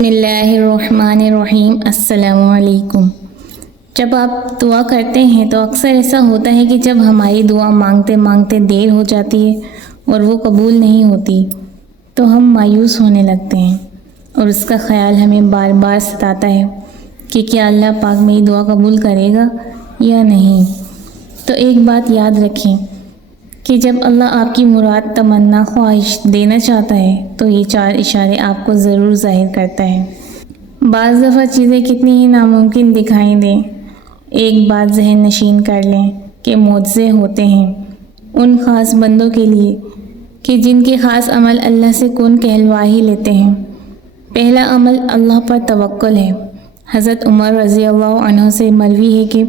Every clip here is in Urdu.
بسم اللہ الرحمن الرحیم۔ السلام علیکم۔ جب آپ دعا کرتے ہیں تو اکثر ایسا ہوتا ہے کہ جب ہماری دعا مانگتے مانگتے دیر ہو جاتی ہے اور وہ قبول نہیں ہوتی تو ہم مایوس ہونے لگتے ہیں اور اس کا خیال ہمیں بار بار ستاتا ہے کہ کیا اللہ پاک میری دعا قبول کرے گا یا نہیں۔ تو ایک بات یاد رکھیں کہ جب اللہ آپ کی مراد، تمنا، خواہش دینا چاہتا ہے تو یہ 4 اشارے آپ کو ضرور ظاہر کرتا ہے۔ بعض دفعہ چیزیں کتنی ہی ناممکن دکھائی دیں، ایک بات ذہن نشین کر لیں کہ معجزے ہوتے ہیں ان خاص بندوں کے لیے کہ جن کے خاص عمل اللہ سے کون کہلوا ہی لیتے ہیں۔ پہلا عمل اللہ پر توکل ہے۔ حضرت عمر رضی اللہ عنہ سے مروی ہے کہ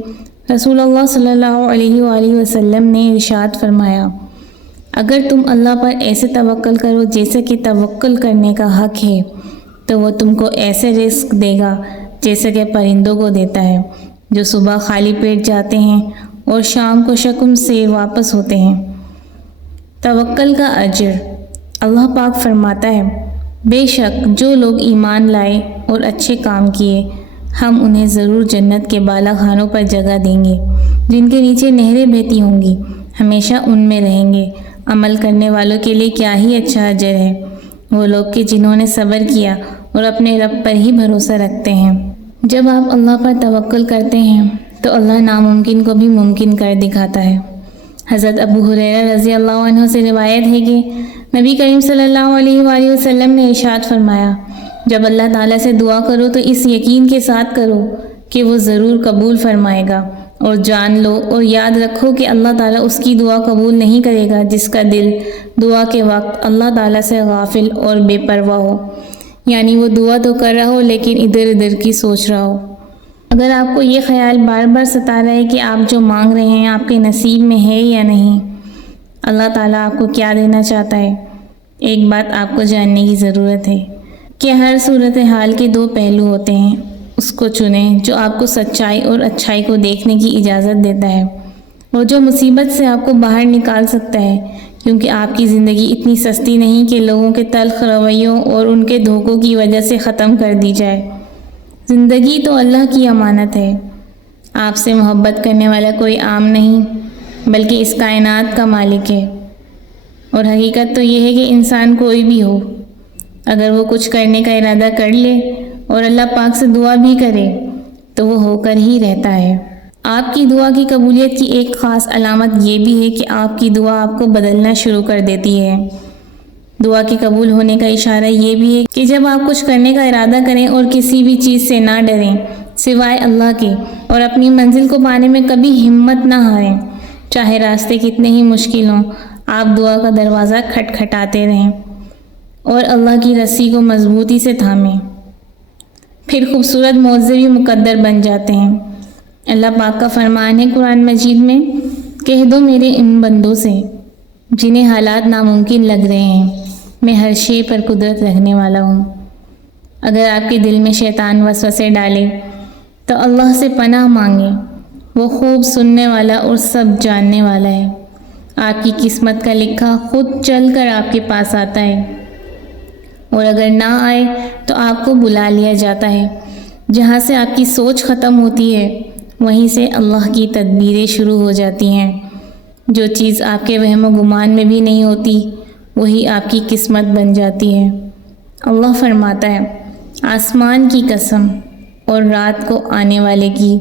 رسول اللہ صلی اللہ علیہ وآلہ وسلم نے ارشاد فرمایا، اگر تم اللہ پر ایسے توکل کرو جیسے کہ توکل کرنے کا حق ہے تو وہ تم کو ایسے رزق دے گا جیسے کہ پرندوں کو دیتا ہے جو صبح خالی پیٹ جاتے ہیں اور شام کو شکم سے واپس ہوتے ہیں۔ توکل کا اجر اللہ پاک فرماتا ہے، بے شک جو لوگ ایمان لائے اور اچھے کام کیے ہم انہیں ضرور جنت کے بالا خانوں پر جگہ دیں گے جن کے نیچے نہریں بہتی ہوں گی، ہمیشہ ان میں رہیں گے۔ عمل کرنے والوں کے لیے کیا ہی اچھا اجر ہے، وہ لوگ کہ جنہوں نے صبر کیا اور اپنے رب پر ہی بھروسہ رکھتے ہیں۔ جب آپ اللہ پر توکل کرتے ہیں تو اللہ ناممکن کو بھی ممکن کر دکھاتا ہے۔ حضرت ابو ہریرہ رضی اللہ عنہ سے روایت ہے کہ نبی کریم صلی اللہ علیہ وآلہ وسلم نے ارشاد فرمایا، جب اللہ تعالیٰ سے دعا کرو تو اس یقین کے ساتھ کرو کہ وہ ضرور قبول فرمائے گا، اور جان لو اور یاد رکھو کہ اللہ تعالیٰ اس کی دعا قبول نہیں کرے گا جس کا دل دعا کے وقت اللہ تعالیٰ سے غافل اور بے پرواہ ہو، یعنی وہ دعا تو کر رہا ہو لیکن ادھر ادھر کی سوچ رہا ہو۔ اگر آپ کو یہ خیال بار بار ستا رہا ہے کہ آپ جو مانگ رہے ہیں آپ کے نصیب میں ہے یا نہیں، اللہ تعالیٰ آپ کو کیا دینا چاہتا ہے، ایک بات آپ کو جاننے کی ضرورت ہے کہ ہر صورتحال کے 2 پہلو ہوتے ہیں۔ اس کو چنیں جو آپ کو سچائی اور اچھائی کو دیکھنے کی اجازت دیتا ہے اور جو مصیبت سے آپ کو باہر نکال سکتا ہے، کیونکہ آپ کی زندگی اتنی سستی نہیں کہ لوگوں کے تلخ رویوں اور ان کے دھوکوں کی وجہ سے ختم کر دی جائے۔ زندگی تو اللہ کی امانت ہے، آپ سے محبت کرنے والا کوئی عام نہیں بلکہ اس کائنات کا مالک ہے، اور حقیقت تو یہ ہے کہ انسان کوئی بھی ہو، اگر وہ کچھ کرنے کا ارادہ کر لے اور اللہ پاک سے دعا بھی کرے تو وہ ہو کر ہی رہتا ہے۔ آپ کی دعا کی قبولیت کی ایک خاص علامت یہ بھی ہے کہ آپ کی دعا آپ کو بدلنا شروع کر دیتی ہے۔ دعا کے قبول ہونے کا اشارہ یہ بھی ہے کہ جب آپ کچھ کرنے کا ارادہ کریں اور کسی بھی چیز سے نہ ڈریں سوائے اللہ کے، اور اپنی منزل کو پانے میں کبھی ہمت نہ ہاریں، چاہے راستے کتنے ہی مشکل ہوں، آپ دعا کا دروازہ کھٹکھٹاتے رہیں اور اللہ کی رسی کو مضبوطی سے تھامیں، پھر خوبصورت معجزے بھی مقدر بن جاتے ہیں۔ اللہ پاک کا فرمان ہے قرآن مجید میں، کہہ دو میرے ان بندوں سے جنہیں حالات ناممکن لگ رہے ہیں، میں ہر شے پر قدرت رکھنے والا ہوں۔ اگر آپ کے دل میں شیطان وسوسے ڈالے تو اللہ سے پناہ مانگیں، وہ خوب سننے والا اور سب جاننے والا ہے۔ آپ کی قسمت کا لکھا خود چل کر آپ کے پاس آتا ہے، اور اگر نہ آئے تو آپ کو بلا لیا جاتا ہے۔ جہاں سے آپ کی سوچ ختم ہوتی ہے وہیں سے اللہ کی تدبیریں شروع ہو جاتی ہیں۔ جو چیز آپ کے وہم و گمان میں بھی نہیں ہوتی وہی آپ کی قسمت بن جاتی ہے۔ اللہ فرماتا ہے، آسمان کی قسم اور رات کو آنے والے کی،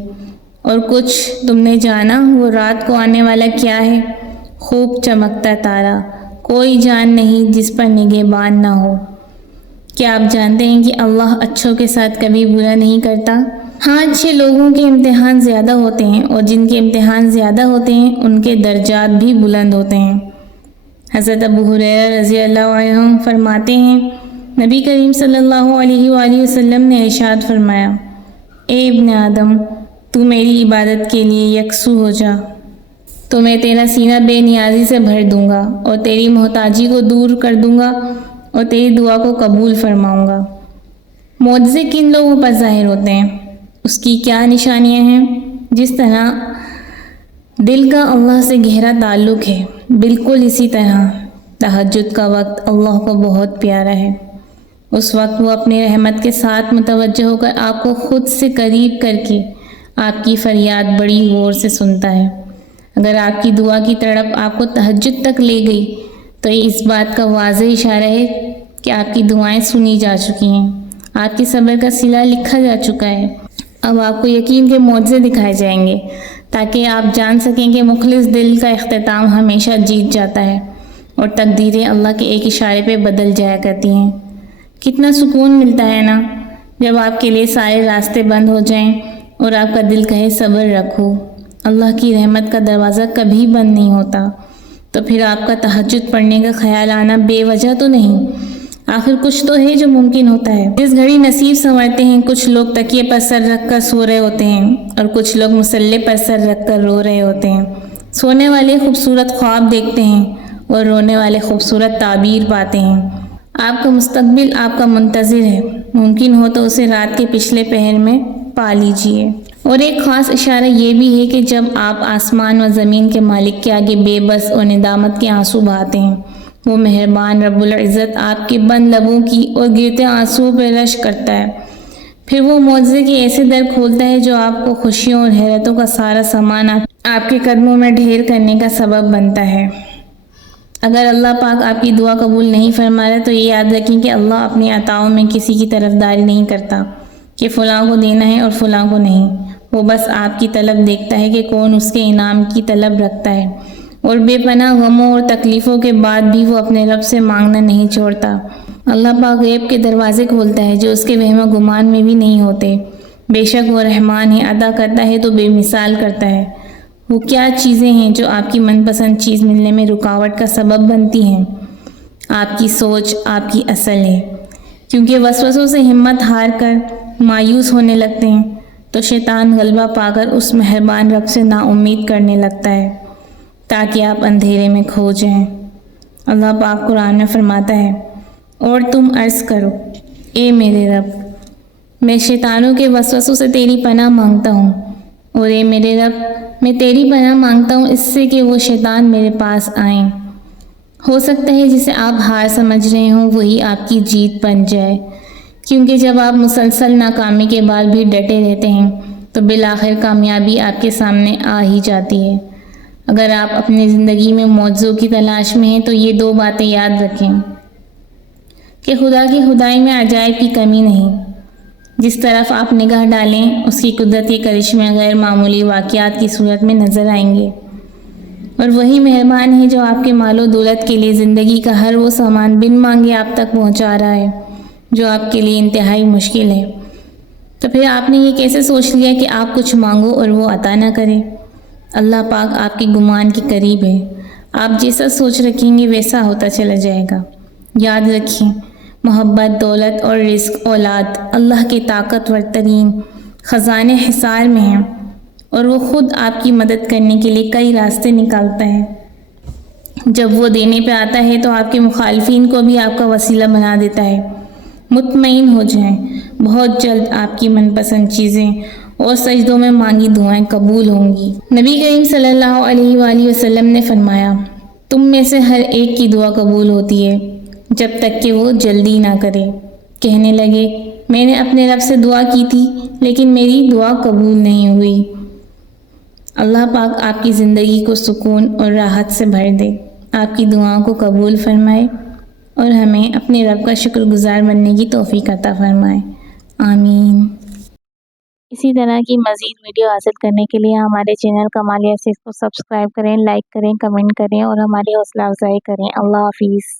اور کچھ تم نے جانا وہ رات کو آنے والا کیا ہے؟ خوب چمکتا تارا، کوئی جان نہیں جس پر نگہبان نہ ہو۔ کیا آپ جانتے ہیں کہ اللہ اچھوں کے ساتھ کبھی برا نہیں کرتا؟ ہاں، اچھے لوگوں کے امتحان زیادہ ہوتے ہیں اور جن کے امتحان زیادہ ہوتے ہیں ان کے درجات بھی بلند ہوتے ہیں۔ حضرت ابو ہریرہ رضی اللہ عنہ فرماتے ہیں، نبی کریم صلی اللہ علیہ وآلہ وسلم نے ارشاد فرمایا، اے ابن آدم، تو میری عبادت کے لیے یکسو ہو جا تو میں تیرا سینہ بے نیازی سے بھر دوں گا اور تیری محتاجی کو دور کر دوں گا اور تیری دعا کو قبول فرماؤں گا۔ معجزے کن لوگوں پر ظاہر ہوتے ہیں؟ اس کی کیا نشانیاں ہیں؟ جس طرح دل کا اللہ سے گہرا تعلق ہے، بالکل اسی طرح تہجد کا وقت اللہ کو بہت پیارا ہے۔ اس وقت وہ اپنی رحمت کے ساتھ متوجہ ہو کر آپ کو خود سے قریب کر کے آپ کی فریاد بڑی غور سے سنتا ہے۔ اگر آپ کی دعا کی تڑپ آپ کو تہجد تک لے گئی تو یہ اس بات کا واضح اشارہ ہے کہ آپ کی دعائیں سنی جا چکی ہیں، آپ کے صبر کا صلہ لکھا جا چکا ہے۔ اب آپ کو یقین کے معجزے دکھائے جائیں گے تاکہ آپ جان سکیں کہ مخلص دل کا اختتام ہمیشہ جیت جاتا ہے اور تقدیریں اللہ کے ایک اشارے پہ بدل جایا کرتی ہیں۔ کتنا سکون ملتا ہے نا جب آپ کے لیے سارے راستے بند ہو جائیں اور آپ کا دل کہے صبر رکھو۔ اللہ کی رحمت کا دروازہ کبھی بند نہیں ہوتا، تو پھر آپ کا تہجد پڑھنے کا خیال آنا بے وجہ تو نہیں۔ آخر کچھ تو ہے جو ممکن ہوتا ہے۔ جس گھڑی نصیب سنورتے ہیں، کچھ لوگ تکیے پر سر رکھ کر سو رہے ہوتے ہیں اور کچھ لوگ مصلے پر سر رکھ کر رو رہے ہوتے ہیں۔ سونے والے خوبصورت خواب دیکھتے ہیں اور رونے والے خوبصورت تعبیر پاتے ہیں۔ آپ کا مستقبل آپ کا منتظر ہے، ممکن ہو تو اسے رات کے پچھلے پہر میں پا لیجئے۔ اور ایک خاص اشارہ یہ بھی ہے کہ جب آپ آسمان و زمین کے مالک کے آگے بے بس اور ندامت کے آنسو بہاتے ہیں، وہ مہربان رب العزت آپ کے بند لبوں کی اور گرتے آنسوؤں پہ رشک کرتا ہے۔ پھر وہ معجزے کے ایسے در کھولتا ہے جو آپ کو خوشیوں اور حیرتوں کا سارا سامان آپ کے قدموں میں ڈھیر کرنے کا سبب بنتا ہے۔ اگر اللہ پاک آپ کی دعا قبول نہیں فرما رہا تو یہ یاد رکھیں کہ اللہ اپنی عطاؤں میں کسی کی طرفداری نہیں کرتا کہ فلاں کو دینا ہے اور فلاں کو نہیں۔ وہ بس آپ کی طلب دیکھتا ہے کہ کون اس کے انعام کی طلب رکھتا ہے، اور بے پناہ غموں اور تکلیفوں کے بعد بھی وہ اپنے رب سے مانگنا نہیں چھوڑتا۔ اللہ پاک غیب کے دروازے کھولتا ہے جو اس کے وہم و گمان میں بھی نہیں ہوتے۔ بے شک وہ رحمان ہے، عطا کرتا ہے تو بے مثال کرتا ہے۔ وہ کیا چیزیں ہیں جو آپ کی من پسند چیز ملنے میں رکاوٹ کا سبب بنتی ہیں؟ آپ کی سوچ آپ کی اصل ہے، کیونکہ وسوسوں سے ہمت ہار کر مایوس ہونے لگتے ہیں تو شیطان غلبہ پا کر اس مہربان رب سے نا امید کرنے لگتا ہے تاکہ آپ اندھیرے میں کھو جائیں۔ اللہ پاک قرآن میں فرماتا ہے، اور تم عرض کرو اے میرے رب، میں شیطانوں کے وسوسوں سے تیری پناہ مانگتا ہوں، اور اے میرے رب، میں تیری پناہ مانگتا ہوں اس سے کہ وہ شیطان میرے پاس آئیں۔ ہو سکتا ہے جسے آپ ہار سمجھ رہے ہوں وہی آپ کی جیت بن جائے، کیونکہ جب آپ مسلسل ناکامی کے بعد بھی ڈٹے رہتے ہیں تو بالآخر کامیابی آپ کے سامنے آ ہی جاتی ہے۔ اگر آپ اپنی زندگی میں معجزوں کی تلاش میں ہیں تو یہ دو باتیں یاد رکھیں کہ خدا کی خدائی میں عجائب کی کمی نہیں۔ جس طرف آپ نگاہ ڈالیں اس کی قدرتی کرشمے غیر معمولی واقعات کی صورت میں نظر آئیں گے، اور وہی مہربان ہے جو آپ کے مال و دولت کے لیے زندگی کا ہر وہ سامان بن مانگے آپ تک پہنچا رہا ہے جو آپ کے لیے انتہائی مشکل ہے۔ تو پھر آپ نے یہ کیسے سوچ لیا کہ آپ کچھ مانگو اور وہ عطا نہ کرے؟ اللہ پاک آپ کے گمان کے قریب ہے، آپ جیسا سوچ رکھیں گے ویسا ہوتا چلا جائے گا۔ یاد رکھیں، محبت، دولت اور رزق، اولاد اللہ کے طاقتور ترین خزانے حصار میں ہیں، اور وہ خود آپ کی مدد کرنے کے لیے کئی راستے نکالتا ہے۔ جب وہ دینے پہ آتا ہے تو آپ کے مخالفین کو بھی آپ کا وسیلہ بنا دیتا ہے۔ مطمئن ہو جائیں، بہت جلد آپ کی من پسند چیزیں اور سجدوں میں مانگی دعائیں قبول ہوں گی۔ نبی کریم صلی اللہ علیہ وآلہ وسلم نے فرمایا، تم میں سے ہر ایک کی دعا قبول ہوتی ہے جب تک کہ وہ جلدی نہ کرے۔ کہنے لگے، میں نے اپنے رب سے دعا کی تھی لیکن میری دعا قبول نہیں ہوئی۔ اللہ پاک آپ کی زندگی کو سکون اور راحت سے بھر دے، آپ کی دعاؤں کو قبول فرمائے اور ہمیں اپنے رب کا شکر گزار بننے کی توفیق عطا فرمائے، آمین۔ اسی طرح کی مزید ویڈیو حاصل کرنے کے لیے ہمارے چینل کمالیہ 6 کو سبسکرائب کریں، لائک کریں، کمنٹ کریں اور ہماری حوصلہ افزائی کریں۔ اللہ حافظ۔